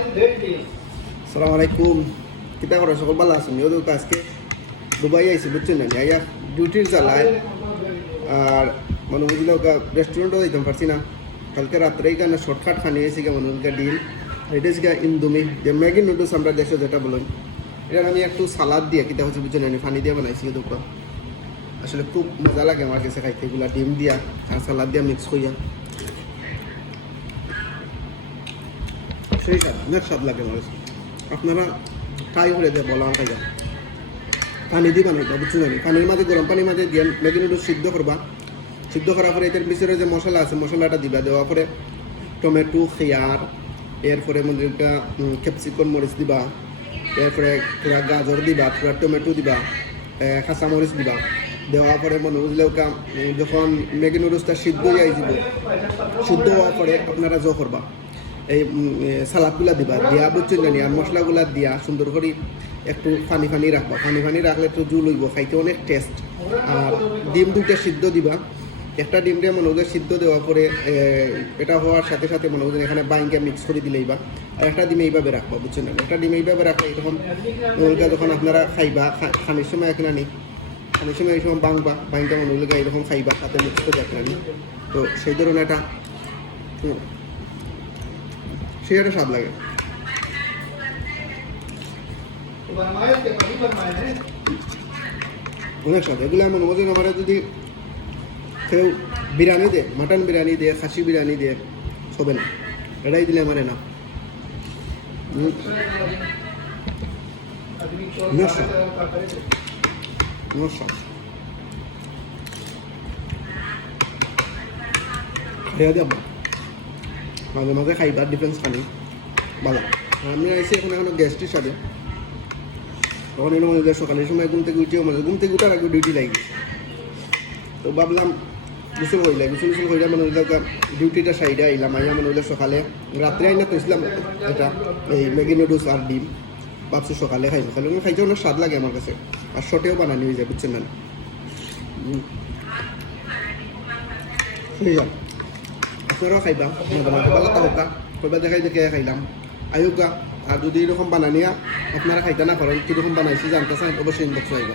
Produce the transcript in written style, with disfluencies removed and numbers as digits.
আসসালামু আলাইকুম। কিতা করা সকল ভালো আছেন? ওদের আজকে দুবাই আইসি বুঝছেন না, আইয়া ডিউটির চালায় আর মানে বুঝলো রেস্টুরেন্টও দিতাম পারছি না। কালকে রাত্রে এখানে শর্টকাট খানি এসে গিয়ে মনে ডিম আর এটা হচ্ছে ইন্দুমি যে ম্যাগি নুডলস আমরা দেশে যেটা বলেন, এটা আমি একটু সালাদ দিয়ে কিতা হচ্ছে বুঝছেন আমি পানি দিয়ে বানাইছি। দুটো আসলে খুব মজা লাগে আমার কাছে খাইতে, এগুলা ডিম দিয়া আর সালাদ দিয়া মিক্স করিয়া সেই স্বাদ, অনেক স্বাদ লাগে আমার কাছে। আপনারা ট্রাই করে দেয় বলা খাইয়া পানি দিয়ে বানাইতে বুঝছেন আমি, পানির মাঝে গরম পানির মাঝে দিয়ে ম্যাগি নুডলস সিদ্ধ করবা, সিদ্ধ করার পরে এটার ভিতরে যে মশলা আছে মশলাটা দিবা, দেওয়ার পরে টমেটো খেয়ার, এরপরে মধ্যে একটা ক্যাপসিকাম মরিচ দিবা, এরপরে পুরা গাজর দিবা, পুরা টমেটো দিবা, কাঁচা মরিচ দিবা, দেওয়ার পরে মনে বুঝলে যখন ম্যাগি নুডলসটা সিদ্ধ হয়ে যাব, সিদ্ধ হওয়ার পরে আপনারা জো করবা এই সালাদগুলা দিবা, দিয়া বুঝছেন জানি আর মশলাগুলা দিয়া সুন্দর করে একটু পানি পানি রাখবা, পানি পানি রাখলে একটু জুল হইব, খাইতে অনেক টেস্ট। আর ডিম দুইটা সিদ্ধ দিবা, একটা ডিম দিয়ে মনে হয় সিদ্ধ দেওয়ার পরে এটা হওয়ার সাথে সাথে মনে হয় এখানে বাইঙ্গে মিক্স করে দিলেই বা, আর একটা ডিম এইভাবে রাখবা বুঝছেন না, একটা ডিম এইভাবে রাখলে এরকম যখন আপনারা খাইবা খানির সময় এখানে নি খানির সময় এই সময় বাংবা বাইঙ্গা মনে হলে এরকম খাইবা সাথে মিক্স করে এখানে, তো সেই ধরনের একটা সেই একটা স্বাদ লাগে। অনেক স্বাদ এগুলো এমন মজা আমার যদি কেউ বিরিয়ানি দে, মাটন বিরিয়ানি দিয়ে, খাসি বিরিয়ানি দিয়ে হবে না, এটাই দিলে আমারে না খাইয়া দেব মাঝে মাঝে খাইবার ডিফারেন্স খালি ভালো। আমি আইসি এখন এখনো গ্যাস্ট্রিক সাথে, তখন এর মধ্যে সকালের সময় ঘুম থেকে উঠেও মানে ঘুম থেকে উঠার আগে ডিউটি লাগে, তো ভাবলাম গোসল হইলে গোসল হইলে মানে ডিউটিটা সাইডে আইলাম, আইয়া মনে হইলে সকালে রাত্রে আইনা কইছিলাম এটা এই ম্যাগি নুডলস আর ডিম, ভাবছি সকালে খাইবো, খাইলে খাইতে অনেক স্বাদ লাগে আমার কাছে, আর শর্টেও বানানি হয়ে যায় বুঝছেন না। আপনারাও খাইবা ভালো হোকা কইবা দেখাই দেখে খাইলাম আয়ুকা, আর যদি এরকম বানানিয়া আপনারা খাইতে না করেন কীরকম বানাইছি জানতে চান অবশ্যই ইনবক্স আইবা।